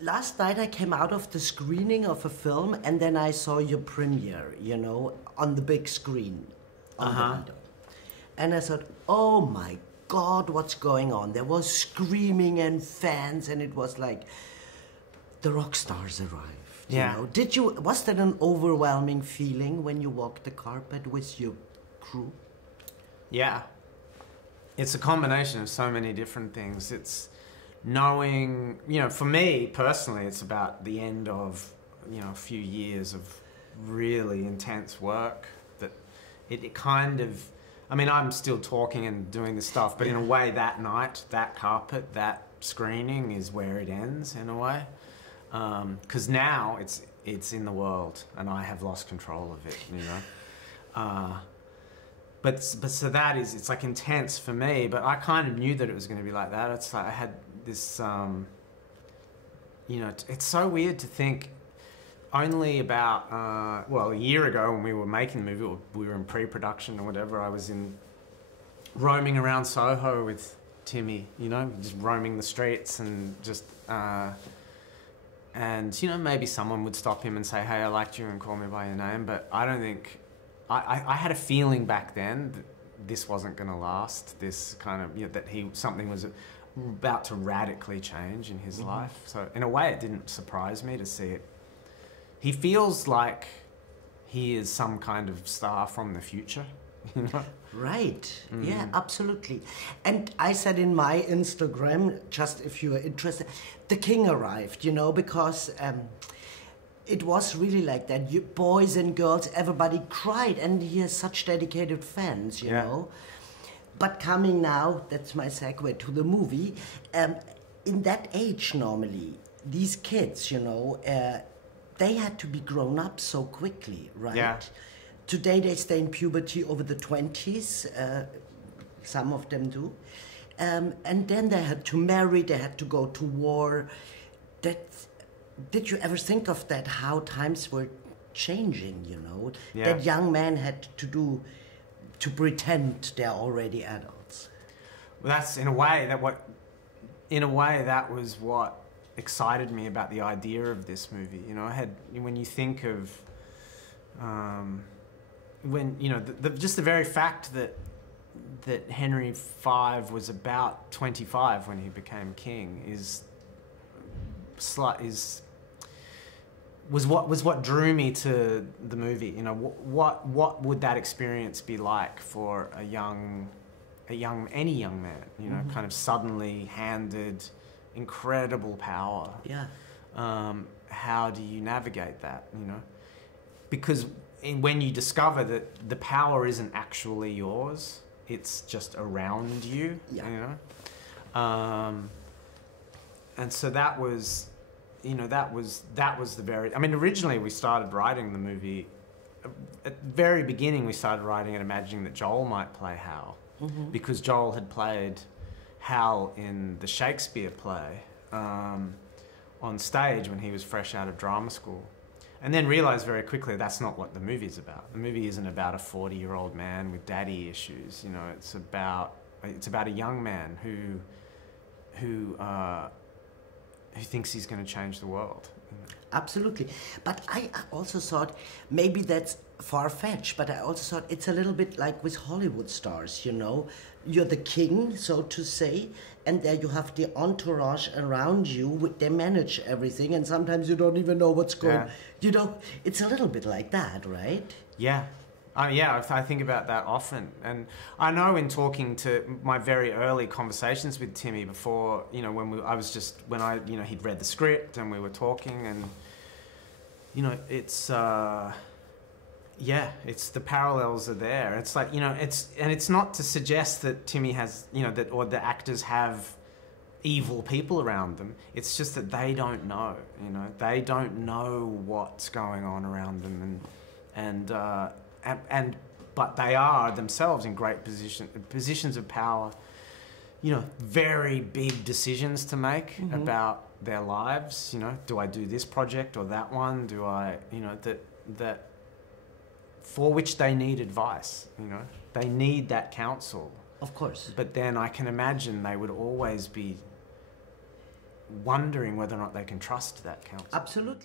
Last night I came out of the screening of a film and then I saw your premiere, you know, on the big screen on the video. And I thought, oh my God, what's going on? There was screaming and fans and it was like the rock stars arrived. Yeah. You know? Was that an overwhelming feeling when you walked the carpet with your crew? Yeah. It's a combination of so many different things. It's knowing, you know, for me personally, it's about the end of, you know, a few years of really intense work that it kind of, I mean, I'm still talking and doing this stuff, but in a way that night, that carpet, that screening is where it ends in a way. Because now it's in the world and I have lost control of it, you know. But so that is, it's like intense for me, but I kind of knew that it was going to be like that. It's like I had this, you know, it's so weird to think only about, well, a year ago when we were making the movie, we were in pre-production or whatever, I was roaming around Soho with Timmy, you know, just roaming the streets and just, and, you know, maybe someone would stop him and say, hey, I liked you and call me by your name, but I don't think, I had a feeling back then that this wasn't going to last, this kind of, you know, that something was about to radically change in his life. So in a way it didn't surprise me to see it. He feels like he is some kind of star from the future, you know? Right, yeah, absolutely. And I said in my Instagram, just if you are interested, the king arrived, you know, because it was really like that. You, boys and girls, everybody cried, and he has such dedicated fans, you know. But coming now, that's my segue to the movie, in that age normally, these kids, you know, they had to be grown up so quickly, right? Yeah. Today they stay in puberty over the 20s, some of them do. And then they had to marry, they had to go to war. Did you ever think of that, how times were changing, you know? Yeah. That young men had to pretend they're already adults. Well, that's in a way that was what excited me about the idea of this movie. You know, when you think of, when, you know, just the very fact that Henry V was about 25 when he became king was what drew me to the movie. You know, what would that experience be like for any young man? You know, kind of suddenly handed incredible power. Yeah. How do you navigate that? You know, because when you discover that the power isn't actually yours, it's just around you. Yeah. You know, and so that was. You know, that was the very... I mean, originally we started writing the movie... At the very beginning we started writing it imagining that Joel might play Hal. Because Joel had played Hal in the Shakespeare play on stage when he was fresh out of drama school. And then realised very quickly that's not what the movie's about. The movie isn't about a 40-year-old man with daddy issues. You know, it's about a young man who thinks he's going to change the world. Absolutely. But I also thought maybe that's far-fetched, but I also thought it's a little bit like with Hollywood stars, you know. You're the king, so to say, and there you have the entourage around you. They manage everything, and sometimes you don't even know what's going on. You know, it's a little bit like that, right? Yeah. Yeah, I think about that often. And I know in talking to my very early conversations with Timmy before, you know, you know, he'd read the script and we were talking and, you know, it's, yeah, it's the parallels are there. It's like, you know, it's not to suggest that Timmy has, you know, or the actors have evil people around them. It's just that they don't know, you know, they don't know what's going on around them but they are themselves in great positions of power, you know, very big decisions to make about their lives. You know, do I do this project or that one? Do I, you know, that for which they need advice, you know, they need that counsel. Of course. But then I can imagine they would always be wondering whether or not they can trust that counsel. Absolutely.